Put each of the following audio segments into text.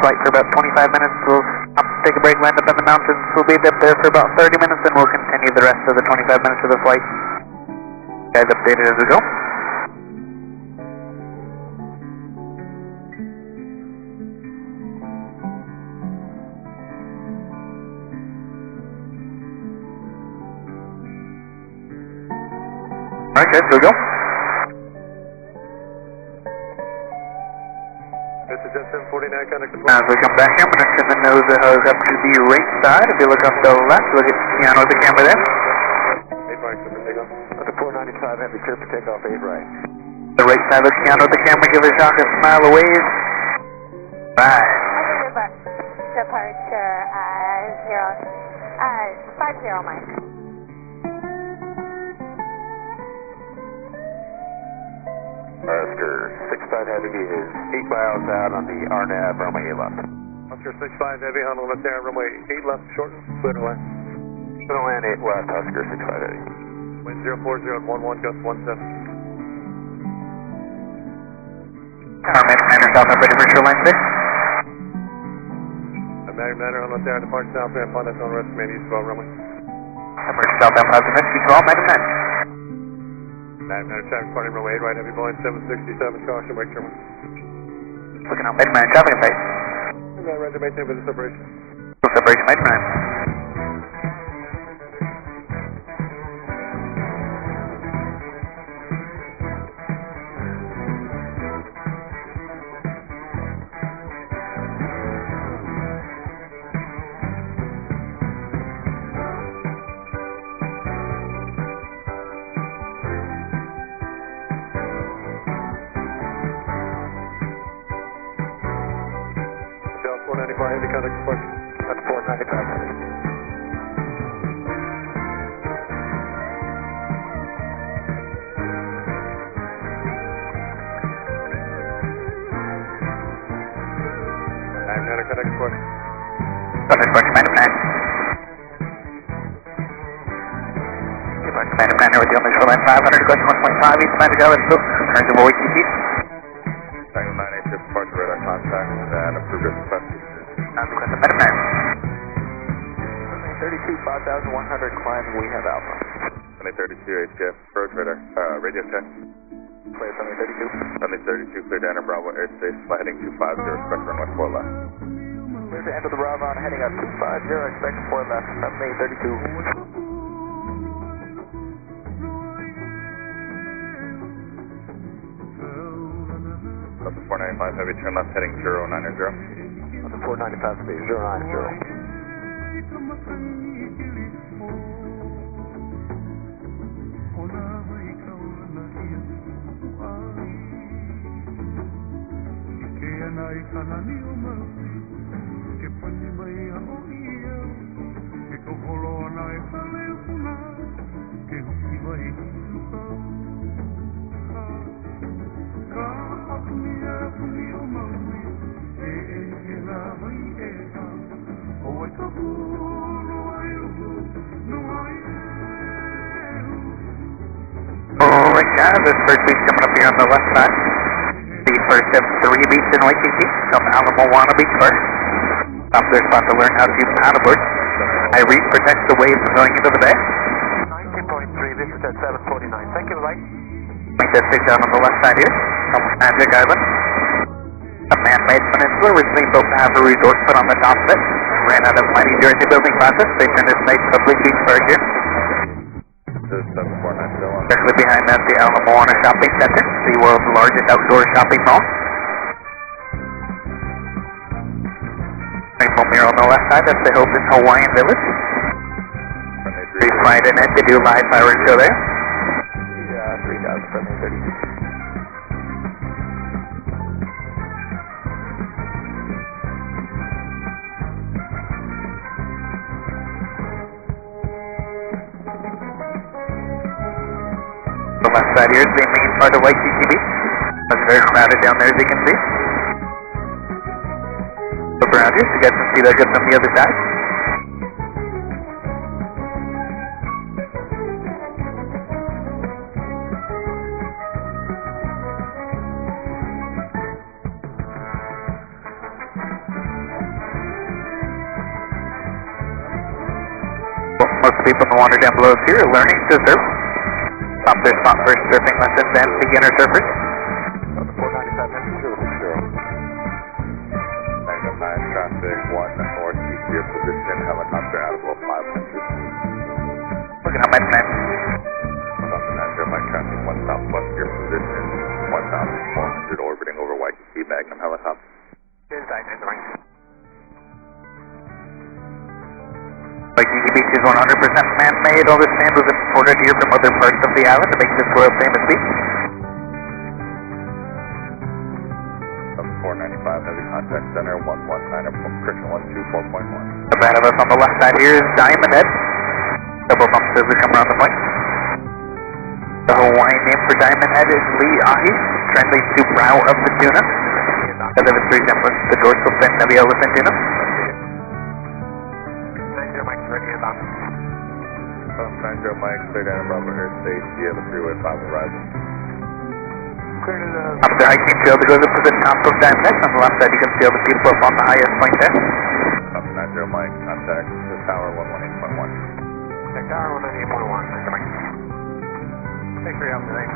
flight for about 25 minutes. We'll stop, take a break, land up in the mountains. We'll be up there for about 30 minutes, and we'll continue the rest of the 25 minutes of the flight. Guys updated as we go. Alright guys, here we go. This is just 749, contact the As we come back here, I'm going to turn the nose of the hose up to the right side. If you look off to the left, look at Keanu with the camera there. 8 right, for takeoff. That's a 495, heavy clear for takeoff, 8 right. The right side, look Keanu with the camera, give a shock, a smile, a wave. Right. Departure 50 Mike. Oscar 65 Heavy is 8 miles out on the RNAV, runway 8 left. Oscar 65 Heavy, Honolulu left down, runway 8 left, shorten, clear to land. Clear to land 8 left, Oscar 65 Heavy. Wind 040 at 11, gust 17. Magnum Manor, south, ready for shoreline 6. Magnum Manor, Honolulu left down, departure southbound, Pondas on rest, command east 12 runway. Departure southbound, Plaza Mist, V12, Magnum Manor. Magnum Manor, traffic departing runway 8 right, heavy Boeing 767, caution, wake terminal. Looking out, Magnum Manor, traffic in sight. Roger, maintain for the separation. Separation, Magnum Manor. Dallas 495, heavy contact departure. That's 495 Heavy. Magnum Manor, contact departure. Contact departure, Magnum Manor. Departure, Magnum Manor with you on the shoreline 500, request 1.5, east Atlantic Island, so turn to OATC. Magnum 986, departure radar contact, and approved as requested. Request Magnum Manor. 32, 5,100, climb, we have Alpha. 2032, HF, approach radar, radio check. Clear, 2032. 2032, clear to enter Bravo airspace, heading 250, expect runway 4 left. Clear to enter the Bravo, heading up 250, expect 4 left, 2032. That's a 495 heavy, turn left, heading 090. That's a 495 speed, 090. Alright guys, this first beach coming up here on the left side. The first of 3 beats in Waikiki. Come Alamoana Beach first. Stop their spot to learn how to paddleboard. I read protects the waves from going into the bay. 19.3, this is at 749. Thank you, light. Make that stick down on the left side here. Almost Magic Island. A man-made peninsula originally built to have a resort put on the top of it. Ran out of money during the building process. They turned this nice public beach park here. This is 749. Directly behind that, the Alamoana Shopping Center, the world's largest outdoor shopping mall. Rainbow Mirror on the left side, that's the Hilton Hawaiian Village. They fly in it, they do live fireworks show there. Yeah, 3,000 from 32. The left side here is the main part of Waikiki Beach. It's very crowded down there as you can see. Look around here so you guys can see that good from the other side. people in the water down below us here are learning to surf. Stop their spot for surfing lessons and beginner surfers. 495 traffic, 1 northeast, your position, helicopter out of low 500. Looking at my plan. Southern 90, Mike traffic, 1 southwest, your position, 1,400, orbiting over Waikiki, Magnum helicopter. Waikiki Beach is 100% man-made. All this sand was imported here from other parts of the island to make this world-famous beach. 495, heavy contact center, 119, correction, 124.1. Ahead of us on the left side here is Diamond Head. Double bumps as we come around the point. The Hawaiian name for Diamond Head is Lee Ahi, translates to brow of the tuna. Because of its resemblance to the dorsal fin of the elephant tuna. 90 Mike, ready and on. 90 Mike, clear down Bravo airspace via the freeway 5 arrival. Clear to the... Up the hiking trail that goes up to the top of Diamond Head. On the left side you can see all the people up on the highest point there. Up 90 Mike, contact the tower 118.1. Check tower 198.1, 90 Mike. Thanks for your help today.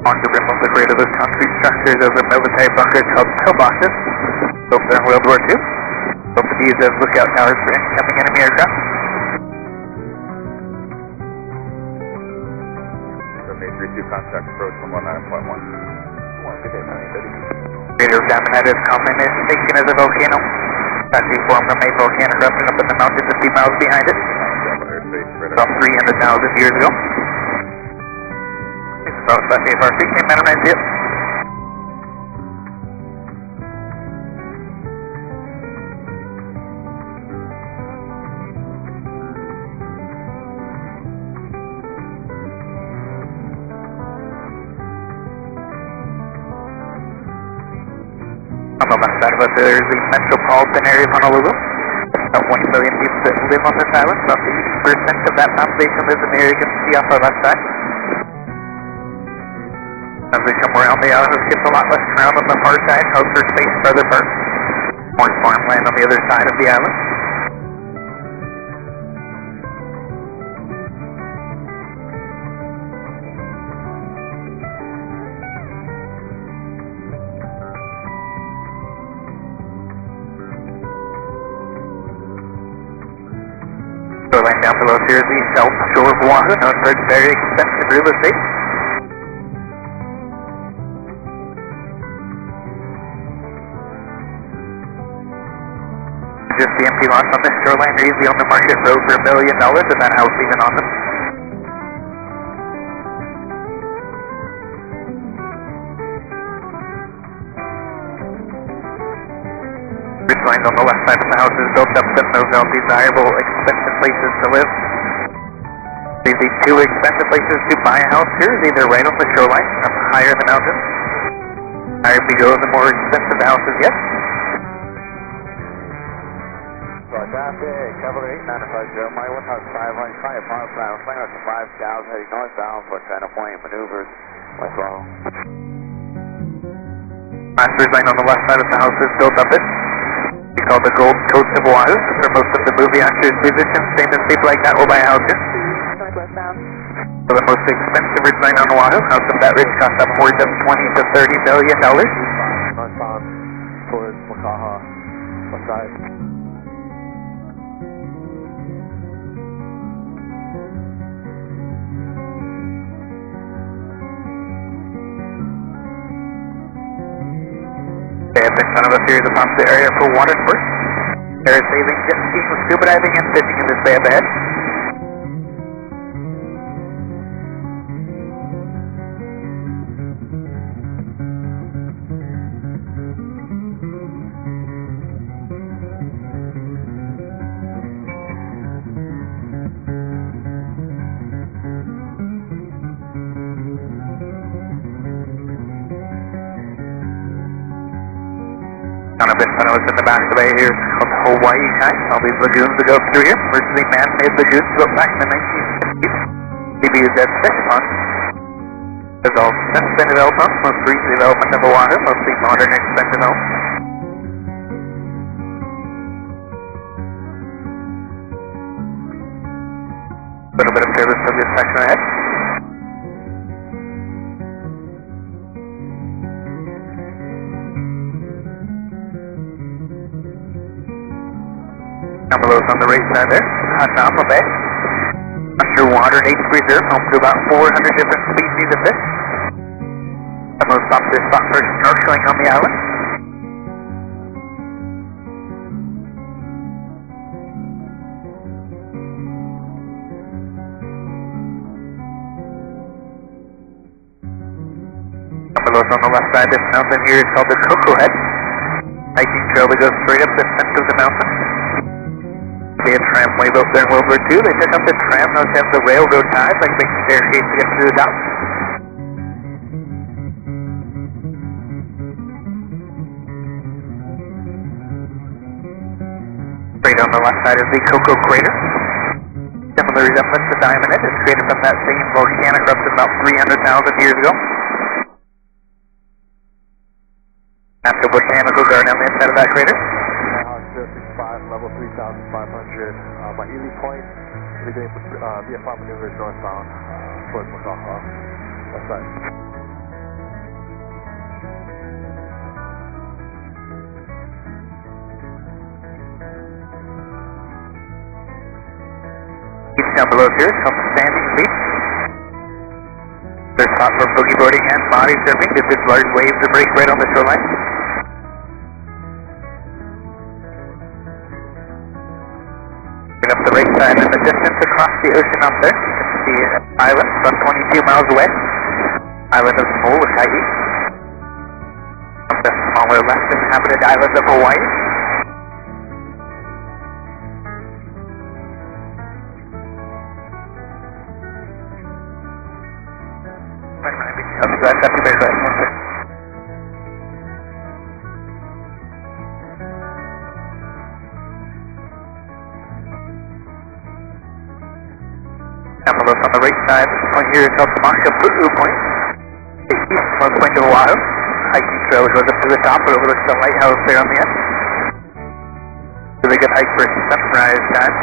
On the rim of the crater, those concrete structures of the military bunkers called pillboxes. Built during World War II. Built to be used as lookout towers for incoming enemy aircraft. 7832, contact approach 119.1. Crater of Diamond Head is common and shaken as a volcano. Actually formed from a volcano erupting up in the mountains a few miles behind it. Bravo airspace, radar. About 300,000 years ago. It's about that AFRC, came in and I see it. On the left side of us, there's the metropolitan area of Honolulu. About 1 million people that live on this island. About 80% of that population lives in the area you can see off our left side. As we come around the island, it gets a lot less ground on the far side. Houses are spaced further apart. More farmland on the other side of the island. Shoreline down below here is the South Shore of Oahu, known for its very expensive real estate. Just the empty lots on this shoreline are easily on the market for over $1 million with that house even on them. Ridgeline on the left side of the house is built up in those desirable, expensive places to live. These two expensive places to buy a house here is either right on the shoreline, up higher in the mountains. The higher we go, the more expensive the houses get. Cover 8950, my 155, power plant, flying up to 5,000, heading northbound for China Point maneuvers, west long. Last ridgeline on the left side of the house is built up it. We call the Gold Coast of Oahu, where most of the movie actors, musicians, famous people like that will buy a house here. Northwestbound. So the most expensive ridgeline on Oahu, house of that ridge costs upwards of $20 to $30 million. Northbound towards Makaha, west side. Okay, up in front of us here is a popular area for water sports. There is sailing, jet skiing, scuba diving, and fishing in this bay up ahead. Kind of in front of us in the back of the bay here is called Hawaii Kai. All these lagoons that go through here, originally man-made lagoons built back in the 1960s. They've used as fish ponds. There's all since been developed on, most recent development of Oahu, mostly modern expensive homes. little bit of service from this section ahead. Number lows on the right side there. Hanama Bay. Underwater nature reserve, home to about 400 different species of fish. The most popular spot for snorkeling on the island. Number lows on the left side, this mountain here is called the Cocoa Head. Hiking trail that goes straight up the center of the mountain. They had tramway built there in World War II. They took up the tram, now they have the railroad ties, like big staircase to get to the top. Right on the left side is the Cocoa Crater. Similar resemblance to Diamond Head. It's created from that same volcanic eruption about 300,000 years ago. After botanical garden on the inside of that crater. Level 3,500 by Ely Point. We're doing VFR maneuvers northbound towards Makaha. West side. Beach down below here is called Standing Beach. There's spot for boogie boarding and body surfing because there's large waves that break right on the shoreline. Up the right side in the distance across the ocean up there. You can see an island about 22 miles away. Island of Molokai. The smaller less inhabited island of Hawaii. Number lows on the right side, this point here is called the Makapu'u Point. The eastmost point of Oahu. Hiking trail goes up to the top, it overlooks the lighthouse there on the end. Really good hike for sunrise time.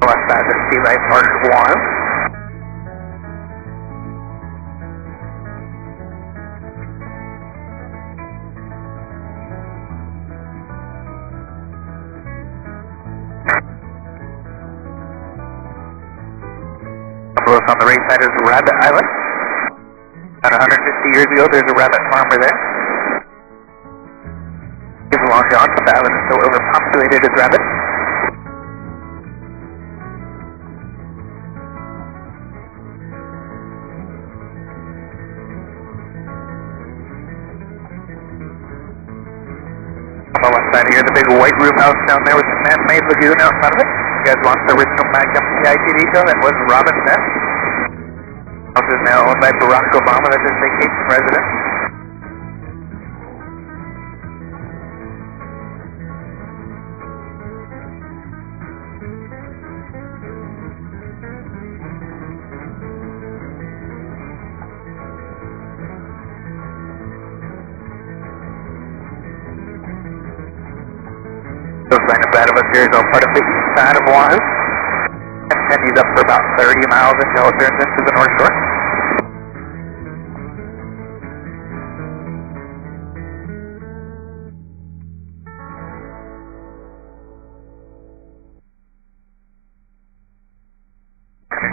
The left side is Sea Life Park of Oahu. On the right side is Rabbit Island. About 150 years ago, there's a rabbit farmer there. He's long gone, but the island is still overpopulated with rabbits. On the left side here, the big white room house down there with the man-made lagoon outside of it. You guys watched the original Magnum TV show that was Robin's Nest. House is now owned by Barack Obama. That's his vacation residence. Those line of us here is all part of the east side of Oahu. Continues up for about 30 miles until it turns into the North Shore.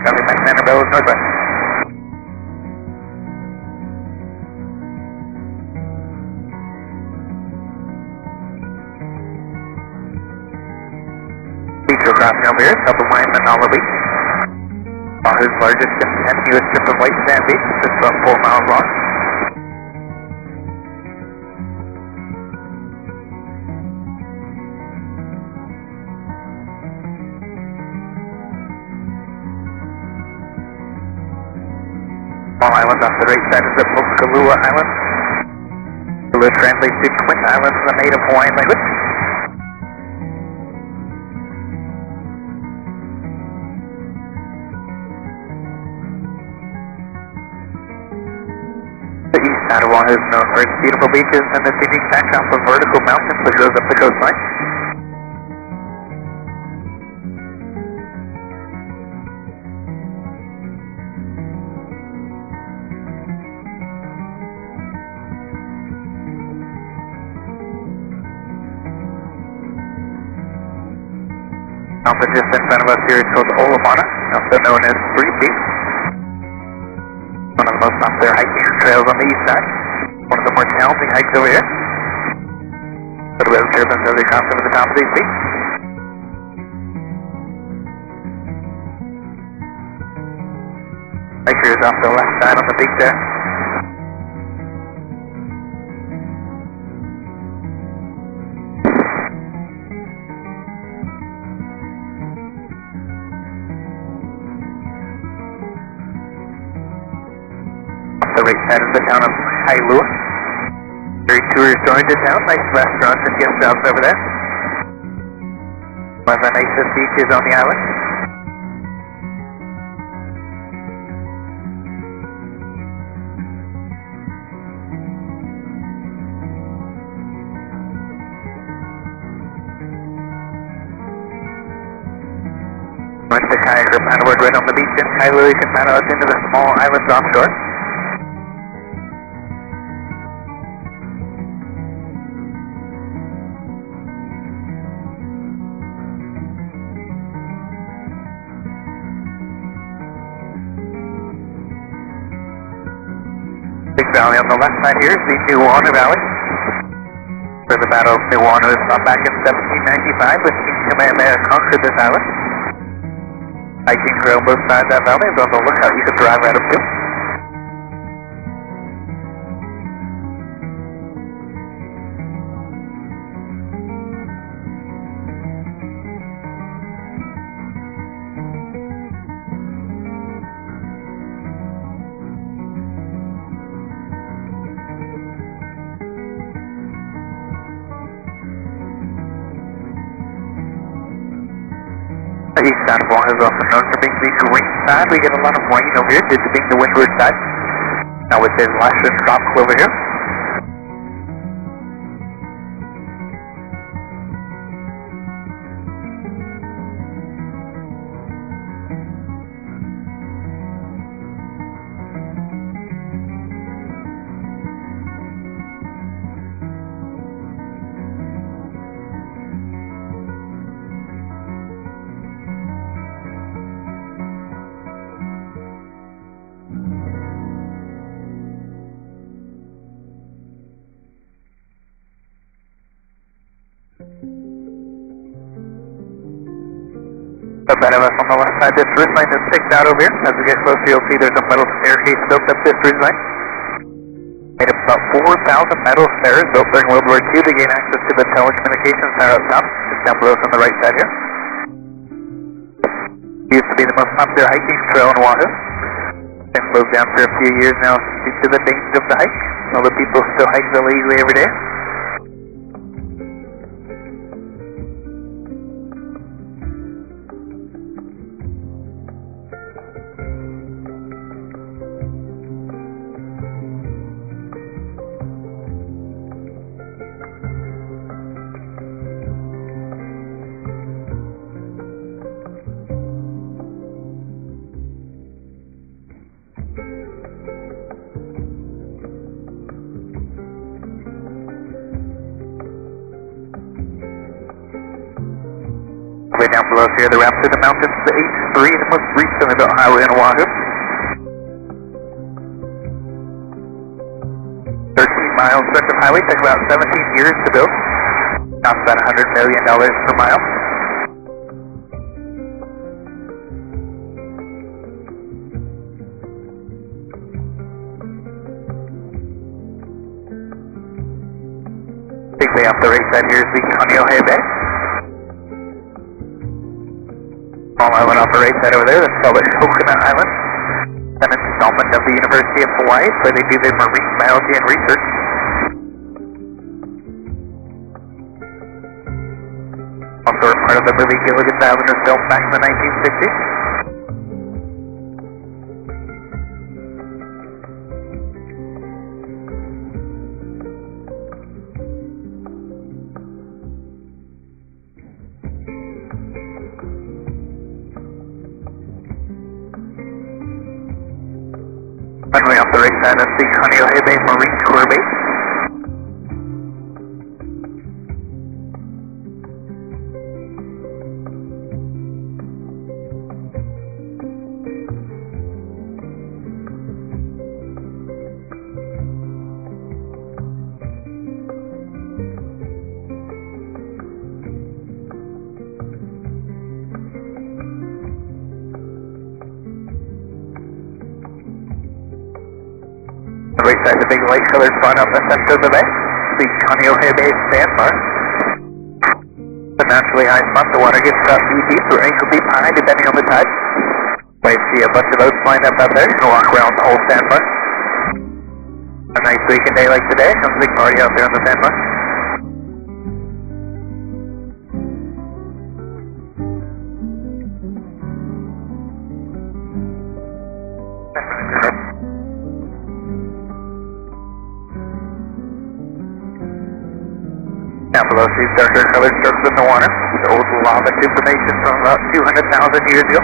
Copy, Mike Vanderbilt, northwest. Beach we're crossing over here, top of Manala Beach. Oahu's largest continuous strip of white sand beach, just about 4 miles long. Small island off the right side is the Mokalua Island. Kalua translates to Twin Islands in the native Hawaiian language. The east side of Oahu is known for its beautiful beaches and its unique backdrop of vertical mountains that goes up the coastline. Mountain just in front of us here is called Olamana, also known as Three Peaks. One of the most popular hiking trails on the east side. One of the more challenging hikes over here. A little bit of turbulence as we cross over the top of these peaks. Hiker is off to the left side on the peak there. The right side of the town of Kailua. Very tourist-oriented town, nice restaurants and guest houses over there. One of the nicest beaches on the island. Once the kayak or paddleboard right on the beach in Kailua, you can paddle us into the small islands offshore. Big valley on the left side here is the Nuuanu Valley, where the Battle of Nuuanu is fought back in 1795 when King Kamehameha conquered this island. Hiking trail on both sides of that valley is on the lookout you can drive right up to. The east side of Oahu is also known for being the green side. We get a lot of rain over here due to being the windward side. Now with this luscious tropical over here. Ahead of us on the left side, this ridge line is staked out over here. As we get closer, you'll see there's a metal staircase built up this ridge line. Made of about 4,000 metal stairs built during World War II to gain access to the telecommunications tower up top, just down below us on the right side here. Used to be the most popular hiking trail in Oahu. Been closed down for a few years now due to the dangers of the hike. Although people still hike the leisurely every day. Way down below us here, the ramp through the mountains, the H3, the most recently built highway in Oahu. 13-mile stretch of highway, took about 17 years to build. Cost about $100 million per mile. Big way off the right side here is the Kaneohe Bay. Small island off the right side over there, that's called Coconut Island. An installment of the University of Hawaii, where they do their marine biology and research. Also a part of the movie Gilligan's Island was filmed back in the 1960s. Runway off the right side, that's the Kaneohe Bay Marine Corps Base. The right side, the big light colored font up the center of the bay, the Kaneohe Bay sandbar. The naturally high spot, the water gets about knee deep or ankle deep high depending on the tide. Might see a bunch of boats lined up out there and walk around the whole sandbar. A nice weekend day like today, comes a big party out there on the sandbar. Down below, see darker colored circles in the water. The old lava formation from about 200,000 years ago.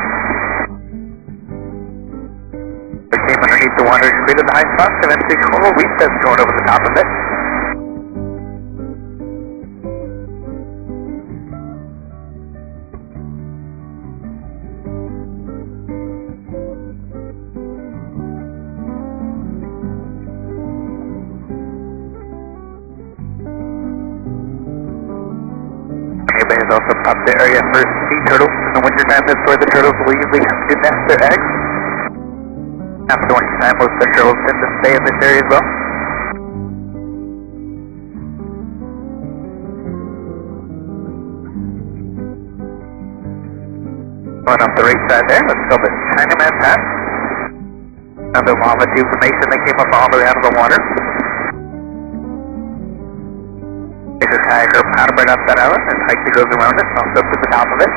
It came underneath the water and created the high spots, and then see coral reef beds going over the top of it. Bay is also popular area for sea turtles. In the wintertime, that's where the turtles will usually have to nest their eggs. After the wintertime, most of the turtles tend to stay in this area as well. Going up the right side there, that's called the Chinaman Pass. Another lava tube formation that came up all the way out of the water. There's a kayak or paddleboard up that island, and hike that goes around it, also up to the top of it.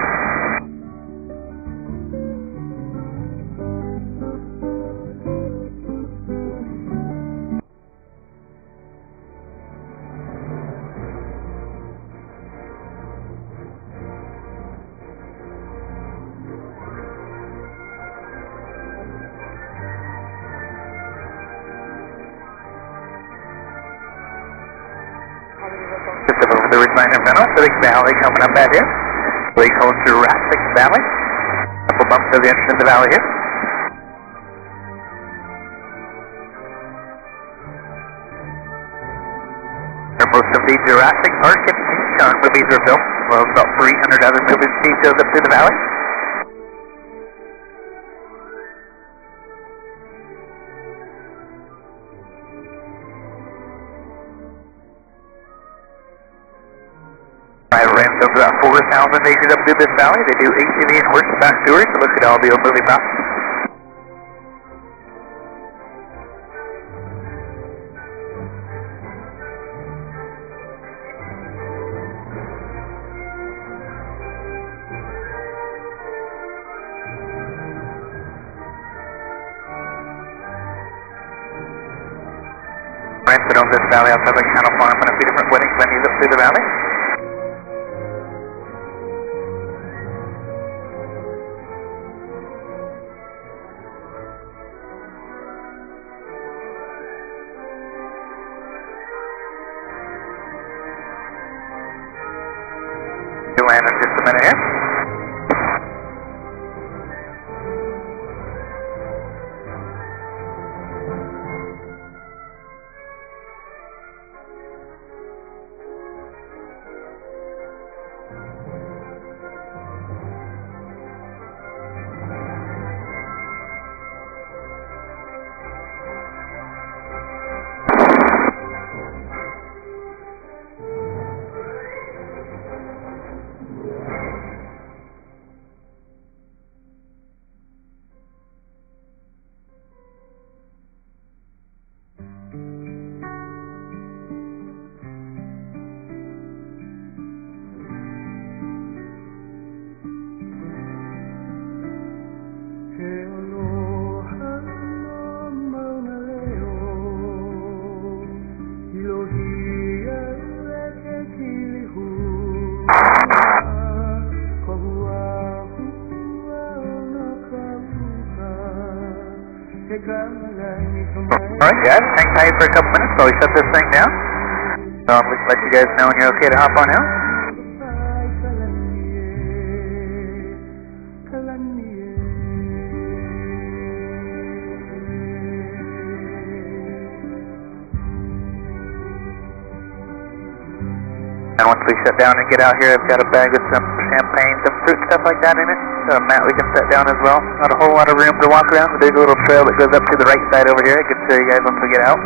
Just above the ridgeline in front of us, the big valley coming up out here. We call it Jurassic Valley. A couple bumps to the entrance of the valley here. Where most of the Jurassic Park and King Kong movies were filmed, as well as about 300 other movies and shows up through the valley. Private ramps over about 4,000 acres up through this valley. They do ATV and horseback tours to look at all the old movie props. Ramps that own this valley outside the cattle farm and a few different wedding venues up through the valley. We'll land in just a minute here. Alright guys, hang tight for a couple minutes while we shut this thing down. So we can let you guys know when you're okay to hop on out. And once we shut down and get out here, I've got a bag of some champagne, some fruit stuff like that in it. A mat we can set down as well. Not a whole lot of room to walk around, but there's a little trail that goes up to the right side over here. I can show you guys once we get out.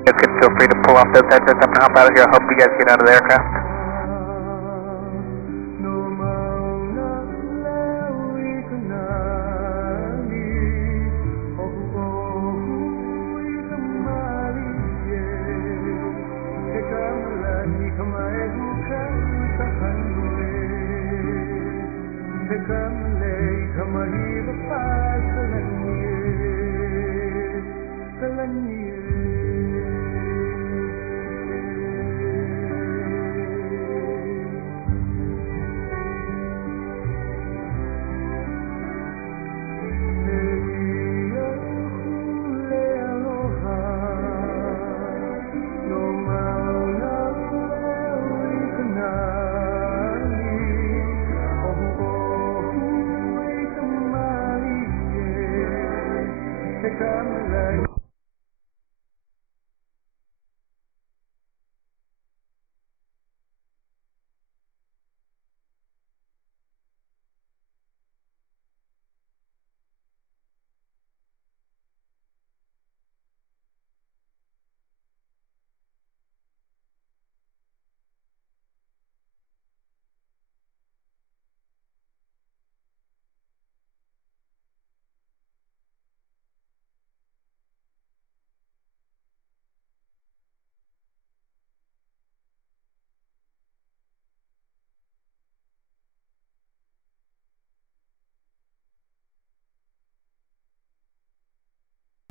You guys can feel free to pull off those headsets up and hop out of here. I hope you guys get out of the aircraft. Come